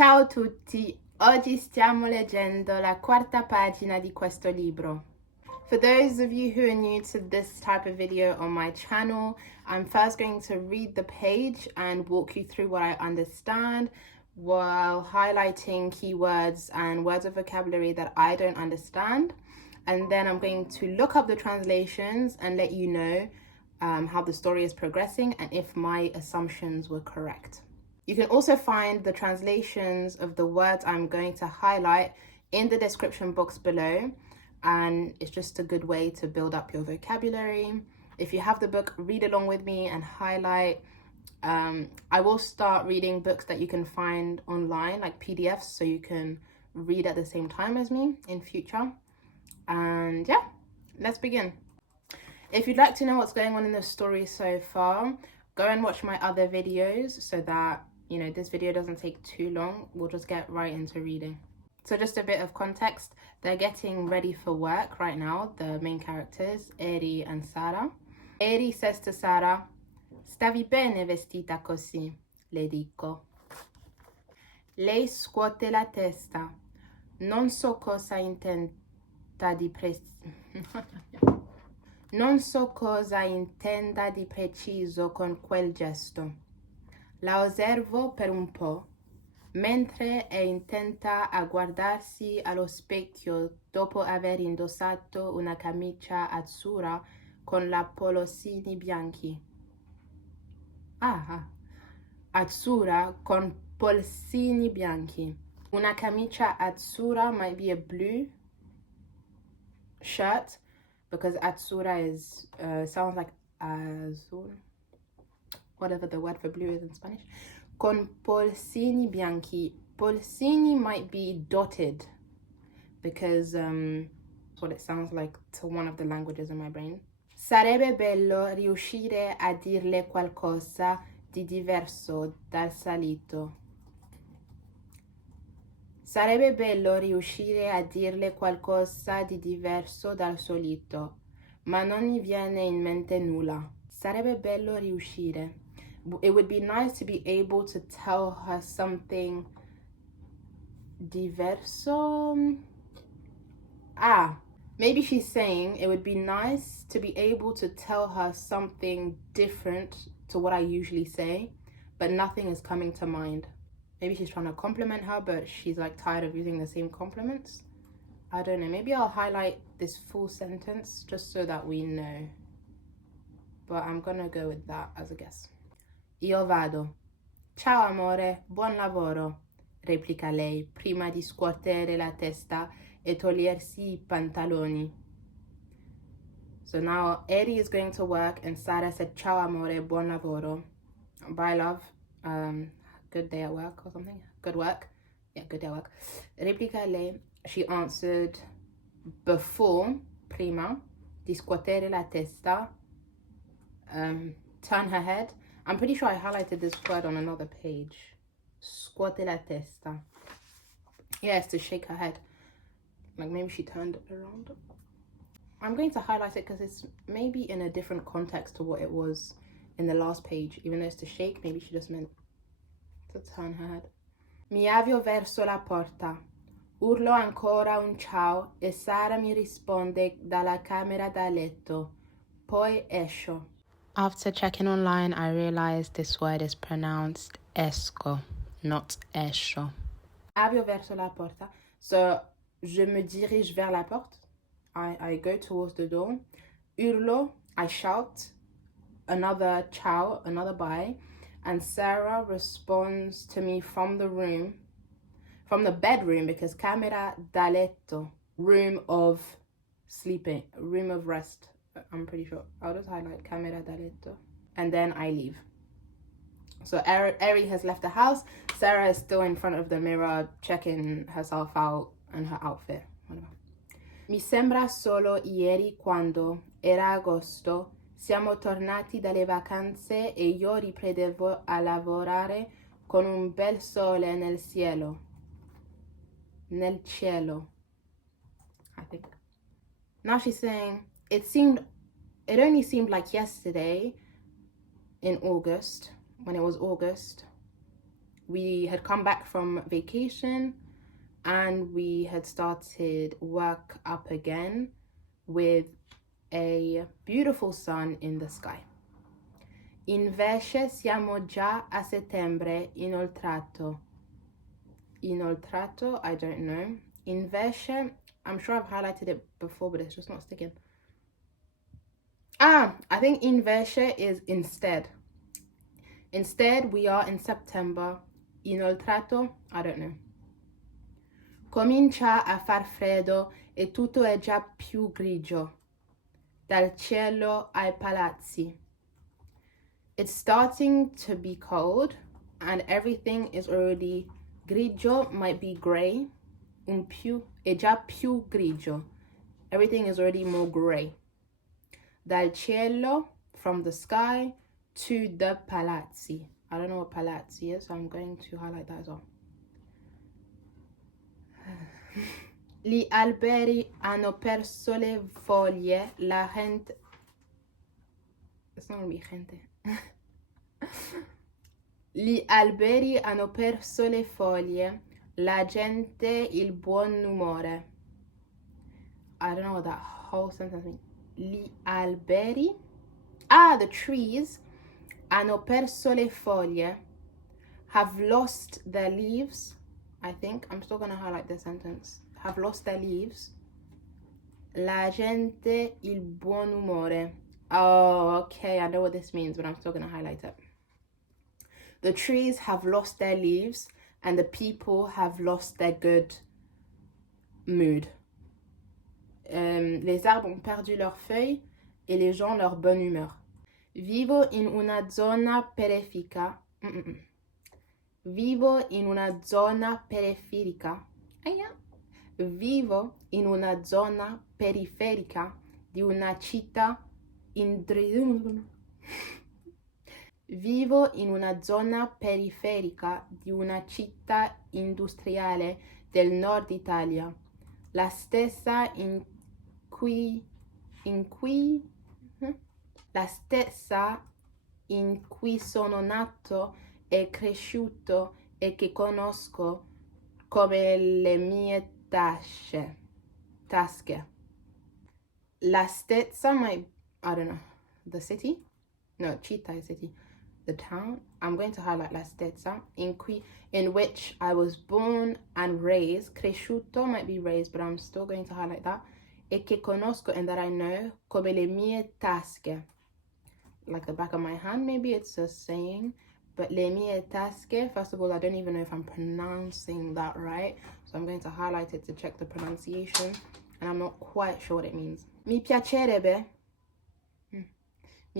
Ciao tutti! Oggi stiamo leggendo la quarta pagina di questo libro. For those of you who are new to this type of video on my channel, I'm first going to read the page and walk you through what I understand while highlighting keywords and words of vocabulary that I don't understand. And then I'm going to look up the translations and let you know how the story is progressing and if my assumptions were correct. You can also find the translations of the words I'm going to highlight in the description box below, and it's just a good way to build up your vocabulary. If you have the book, read along with me and highlight. I will start reading books that you can find online, like PDFs, so you can read at the same time as me in future. And yeah, let's begin. If you'd like to know what's going on in the story so far, go and watch my other videos so that, you know, this video doesn't take too long. We'll just get right into reading. So just a bit of context, they're getting ready for work right now, the main characters, Eri and Sara. Eri says to Sara, "Stavi bene vestita così," le dico. Lei scuote la testa. Non so cosa intenda di Non so cosa intenda di preciso con quel gesto. La osservo per un po', mentre è intenta a guardarsi allo specchio dopo aver indossato una camicia azzurra con la polosini bianchi. Azzurra con polsini bianchi. Una camicia azzurra might be a blue shirt, because azzurra is sounds like azul, whatever the word for blue is in Spanish. Con polsini bianchi. Polsini might be dotted, because what it sounds like to one of the languages in my brain. Sarebbe bello riuscire a dirle qualcosa di diverso dal solito. Sarebbe bello riuscire a dirle qualcosa di diverso dal solito, ma non mi viene in mente nulla. Sarebbe bello riuscire. It would be nice to be able to tell her something diverso. Maybe she's saying it would be nice to be able to tell her something different to what I usually say, but nothing is coming to mind. Maybe she's trying to compliment her, but she's like tired of using the same compliments. I don't know. Maybe I'll highlight this full sentence just so that we know. But I'm gonna go with that as a guess. Io vado. Ciao amore, buon lavoro, replica lei prima di scuotere la testa e togliersi I pantaloni. So now Eri is going to work and Sara said, ciao amore, buon lavoro. Bye love. Good day at work or something. Good work. Yeah, good day at work. Replica lei. She answered before, prima, di scuotere la testa, turn her head. I'm pretty sure I highlighted this word on another page. Scuote la testa. Yes, to shake her head. Like maybe she turned it around. I'm going to highlight it because it's maybe in a different context to what it was in the last page. Even though it's to shake, maybe she just meant to turn her head. Mi avvio verso la porta. Urlo ancora un ciao e Sara mi risponde dalla camera da letto. Poi esco. After checking online, I realized this word is pronounced esco, not esco. Avvio verso la porta. So, je me dirige vers la porte. I go towards the door. Urlo, I shout. Another ciao, another bye. And Sarah responds to me from the room, from the bedroom, because camera da letto, room of sleeping, room of rest. I'm pretty sure. I'll just highlight camera da letto. And then I leave. So Eri has left the house. Sarah is still in front of the mirror, checking herself out and her outfit. Whatever. Mi sembra solo ieri quando era agosto. Siamo tornati dalle vacanze e io riprendevo a lavorare con un bel sole nel cielo. Nel cielo, I think. Now she's saying, it only seemed like yesterday in August, when it was August, we had come back from vacation and we had started work up again with a beautiful sun in the sky. Invece siamo già a settembre inoltrato. Inoltrato, I don't know. Invece, I'm sure I've highlighted it before, but it's just not sticking. I think invece is instead. Instead, we are in September. Inoltrato, I don't know. Comincia a far freddo e tutto è già più grigio. Dal cielo ai palazzi. It's starting to be cold and everything is already grigio, might be grey. È già più grigio. Everything is already more grey. Dal cielo, from the sky, to the palazzi. I don't know what palazzi is, so I'm going to highlight that as well. Gli alberi hanno perso le foglie, la gente... It's not gonna be gente. Gli alberi hanno perso le foglie, la gente il buon umore. I don't know what that whole sentence means. Gli alberi, the trees, hanno perso le foglie, have lost their leaves. I think I'm still gonna highlight the sentence. Have lost their leaves. La gente il buon umore. Oh, okay, I know what this means, but I'm still gonna highlight it. The trees have lost their leaves and the people have lost their good mood. Les arbres ont perdu leurs feuilles et les gens leur bonne humeur. Vivo in una zona periferica. Vivo in una zona periferica. Vivo in una zona periferica di una città Vivo in una zona periferica di una città industriale del nord Italia, la stessa in cui sono nato e cresciuto e che conosco come le mie tasche. La stessa, I don't know, the city? No, città is city. The town. I'm going to highlight la stessa, in which I was born and raised. Cresciuto might be raised, but I'm still going to highlight that. E che conosco, and that I know, come le mie tasche. Like the back of my hand, maybe it's a saying. But le mie tasche, first of all, I don't even know if I'm pronouncing that right. So I'm going to highlight it to check the pronunciation. And I'm not quite sure what it means. Mi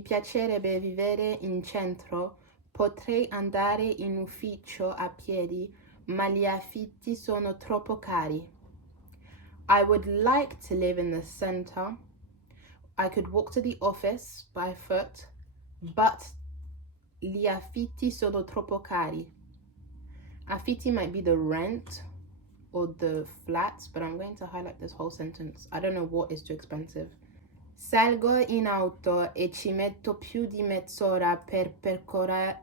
piacerebbe vivere in centro. Potrei andare in ufficio a piedi, ma gli affitti sono troppo cari. I would like to live in the center. I could walk to the office by foot, but gli affitti sono troppo cari. Affitti might be the rent or the flats, but I'm going to highlight this whole sentence. I don't know what is too expensive. Salgo in auto e ci metto più di mezz'ora per percorrere...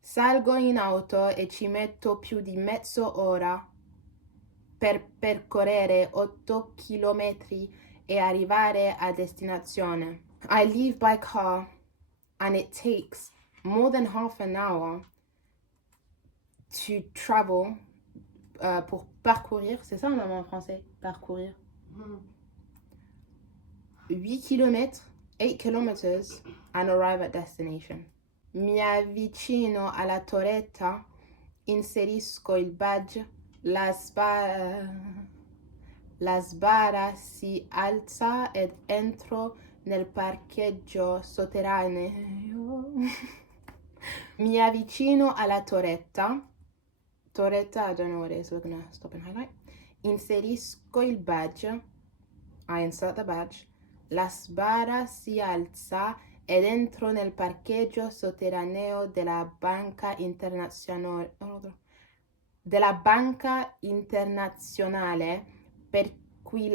Salgo in auto e ci metto più di mezz'ora per percorrere 8 chilometri e arrivare a destinazione. I leave by car and it takes more than half an hour to travel pour parcourir. C'est ça en français, parcourir. 8 kilometers and arrive at destination. Mi avvicino alla torretta, inserisco il badge, la sbarra si alza ed entro nel parcheggio sotterraneo. Mi avvicino alla torretta. Torretta, I don't know what it is, we're gonna stop and highlight. Inserisco il badge. I insert the badge. La sbarra si alza ed entro nel parcheggio sotterraneo della banca internazionale per cui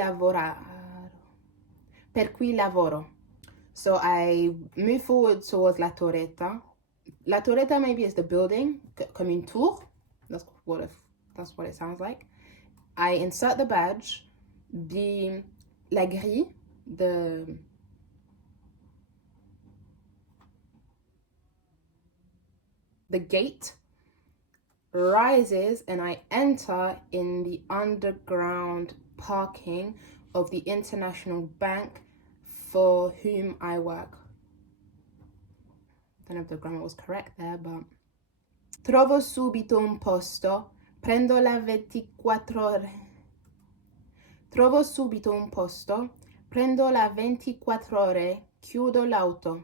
lavoro. So I move forward towards la torretta, La torretta maybe is the building, comme une tour. That's what it sounds like. I insert the badge, la grille, the gate rises, and I enter in the underground parking of the international bank for whom I work. I don't know if the grammar was correct there, but trovo subito un posto, prendo la 24 ore. Trovo subito un posto, prendo la 24 ore, chiudo l'auto.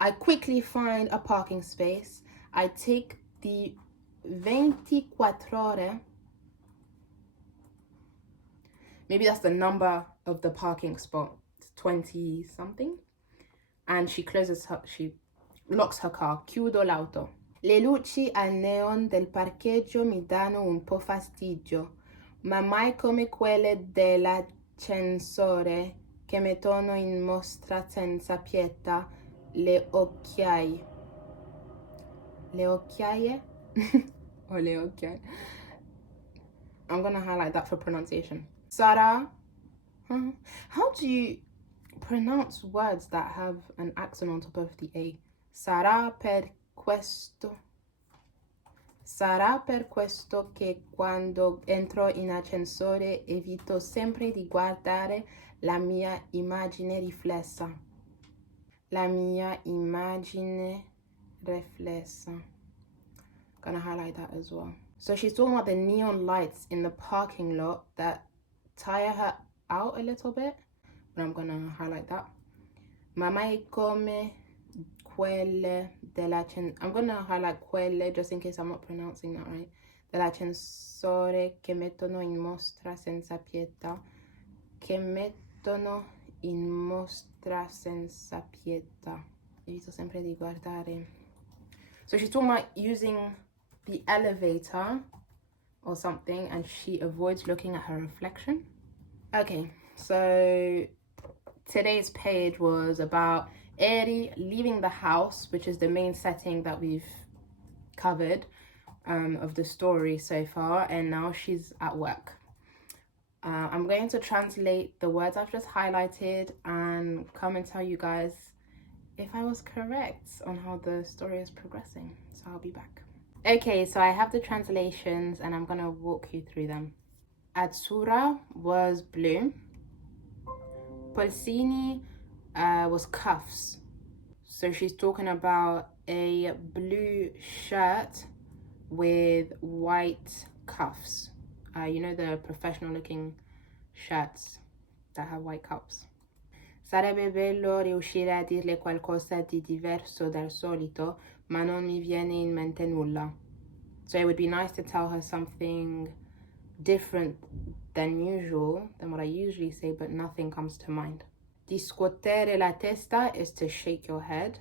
I quickly find a parking space. I take the 24 ore. Maybe that's the number of the parking spot. It's 20 something. And she locks her car. Chiudo l'auto. Le luci al neon del parcheggio mi danno un po' fastidio, ma mai come quelle dell'ascensore che mettono in mostra senza pietà le occhiaie. Le occhiaie? Or le occhiaie? I'm gonna highlight that for pronunciation. Sara. How do you pronounce words that have an accent on top of the A? Sarà per questo che quando entro in ascensore evito sempre di guardare la mia immagine riflessa. La mia immagine riflessa. Gonna highlight that as well. So she's talking about the neon lights in the parking lot that tire her out a little bit. But I'm gonna highlight that. Ma mai come quelle I'm gonna highlight quelle just in case I'm not pronouncing that right. Dell'ascensore che mettono in mostra senza pietà. Che mettono in mostra senza pietà. Evito sempre di guardare. So she's talking about using the elevator or something, and she avoids looking at her reflection. Okay, so today's page was about Eri leaving the house, which is the main setting that we've covered of the story so far, and now she's at work. I'm going to translate the words I've just highlighted and come and tell you guys if I was correct on how the story is progressing. So I'll be back. Okay, so I have the translations and I'm gonna walk you through them. Azzurra was blue. Polsini was cuffs. So she's talking about a blue shirt with white cuffs. You know, the professional looking shirts that have white cuffs. Sarebbe bello riuscire a dirle qualcosa di diverso dal solito, ma non mi viene in mente nulla. So it would be nice to tell her something different than usual, than what I usually say, but nothing comes to mind. Di scuotere la testa is to shake your head.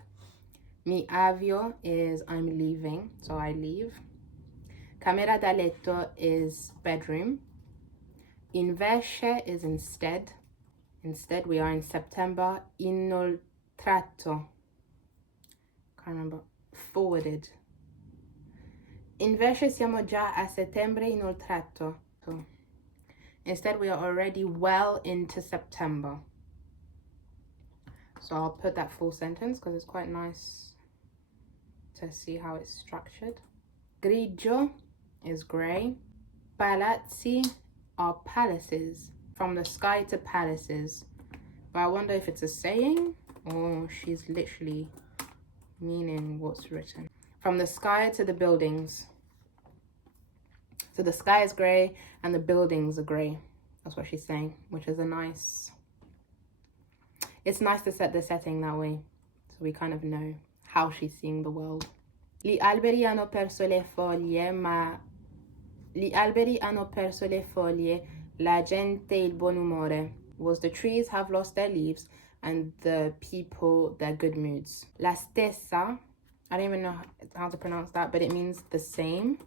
Mi avvio is I'm leaving, so I leave. Camera da letto is bedroom. Invece is instead. Instead, we are in September. Inoltrato. Can't remember. Forwarded. Invece siamo già a settembre inoltrato. So, instead, we are already well into September. So I'll put that full sentence because it's quite nice to see how it's structured. Grigio is grey. Palazzi are palaces. From the sky to palaces. But I wonder if it's a saying or she's literally meaning what's written. From the sky to the buildings. So the sky is grey and the buildings are grey. That's what she's saying, which is a nice... It's nice to set the setting that way, so we kind of know how she's seeing the world. Gli alberi hanno perso le foglie, ma... Gli alberi hanno perso le foglie, la gente il buon umore. Was the trees have lost their leaves and the people their good moods. La stessa, I don't even know how to pronounce that, but it means the same.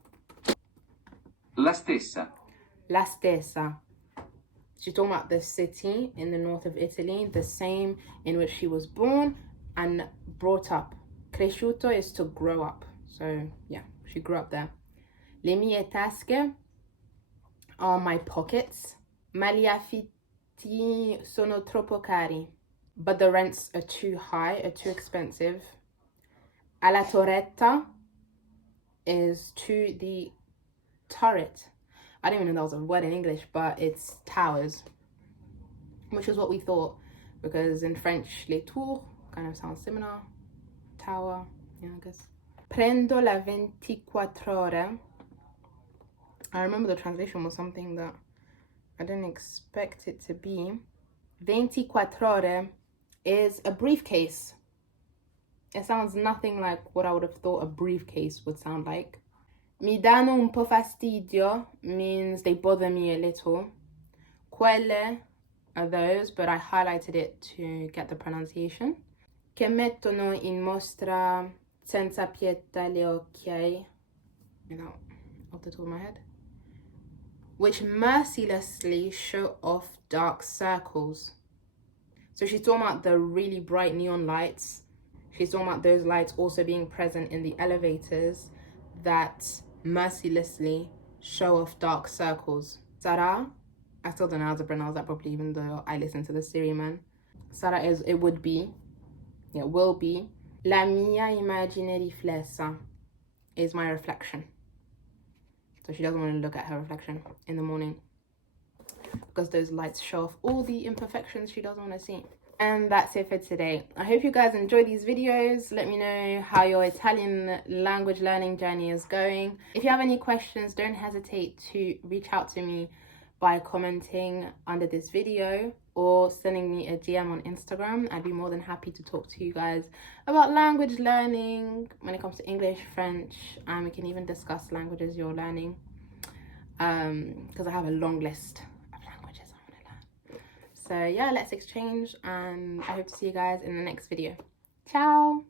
La stessa. La stessa. She's talking about the city in the north of Italy, the same in which she was born and brought up. Cresciuto is to grow up. So yeah, she grew up there. Le mie tasche are my pockets. Ma gli affitti sono troppo cari. But the rents are too high, are too expensive. Alla torretta is to the turret. I didn't even know that was a word in English, but it's towers, which is what we thought, because in French, les tours kind of sounds similar. Tower, yeah, I guess. Prendo la 24 ore. I remember the translation was something that I didn't expect it to be. 24 ore is a briefcase. It sounds nothing like what I would have thought a briefcase would sound like. Mi danno un po' fastidio means they bother me a little. Quelle are those, but I highlighted it to get the pronunciation. Che mettono in mostra senza pietà le occhiaie. Off the top of my head. Which mercilessly show off dark circles. So she's talking about the really bright neon lights. She's talking about those lights also being present in the elevators that mercilessly show off dark circles. Sarà, I still don't know how to pronounce that properly, even though I listen to the Siri man. Sarà is it would be. Yeah, will be. La mia immagine riflessa is my reflection. So she doesn't want to look at her reflection in the morning because those lights show off all the imperfections she doesn't want to see. And that's it for today. I hope you guys enjoy these videos. Let me know how your Italian language learning journey is going. If you have any questions, don't hesitate to reach out to me by commenting under this video or sending me a DM on Instagram. I'd be more than happy to talk to you guys about language learning when it comes to English, French, and we can even discuss languages you're learning, because I have a long list of languages I want to learn. So yeah, let's exchange, and I hope to see you guys in the next video. Ciao!